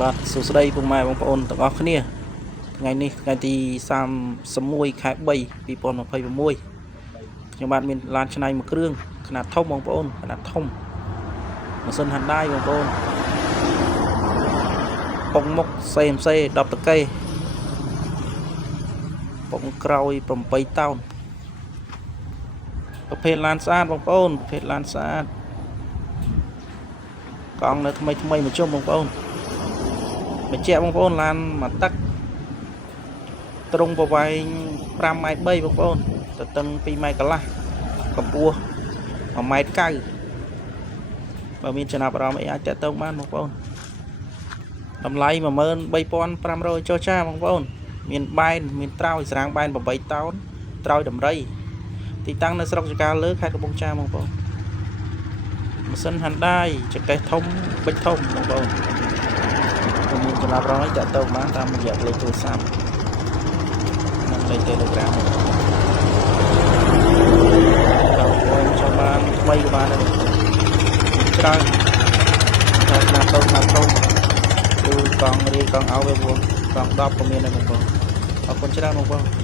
បាទសួស្តីពុកម៉ែបងប្អូនទាំងអស់គ្នាថ្ងៃនេះថ្ងៃទី31 ខែ 3 2026ខ្ញុំបាទមានឡានឆ្នៃមួយគ្រឿងຂະຫນາດធំបងប្អូនຂະຫນາດធំម៉ាស៊ីន Hyundai បងប្អូនប៉ុងមុខ CMC 10តកេប៉ុងក្រោយ8តោនប្រភេទឡានស្អាតបងប្អូនប្រភេទឡានស្អាតកង់នៅថ្មីមកជុំបងប្អូនបញ្ជាក់បងប្អូនឡានមកទឹកត្រង់ប្រវែង5.3 ម៉ែត្របងប្អូនទៅតឹង2 ម៉ែត្រកន្លះកម្ពស់1.9 ម៉ែត្របើមានចំណាប់អារម្មណ៍អីអាចតាក់ទងបានបងប្អូនតម្លៃ 13,500 ចុះចាបងប្អូនមានបែនមានត្រោយស្រាងបែន8តោនត្រោយដំរីទីតាំងនៅស្រុកចកាលើខេត្តកំពង់ចាមបងប្អូនម៉ាស៊ីន Hyundai ចង្កេះធំបិចធំបងប្អូនមានចំណាប់អារម្មណ៍អីតាក់ទងបានតាមរយៈលេខទូរស័ព្ទនិងលេខ Telegram បងប្អូនចូលបានថ្មីក៏បានដែរច្រើនតែស្នាប់តូចគឺកង់រីកង់អោវាកង់10ក៏មានដែរបងប្អូនអរគុណច្រើនបងប្អូន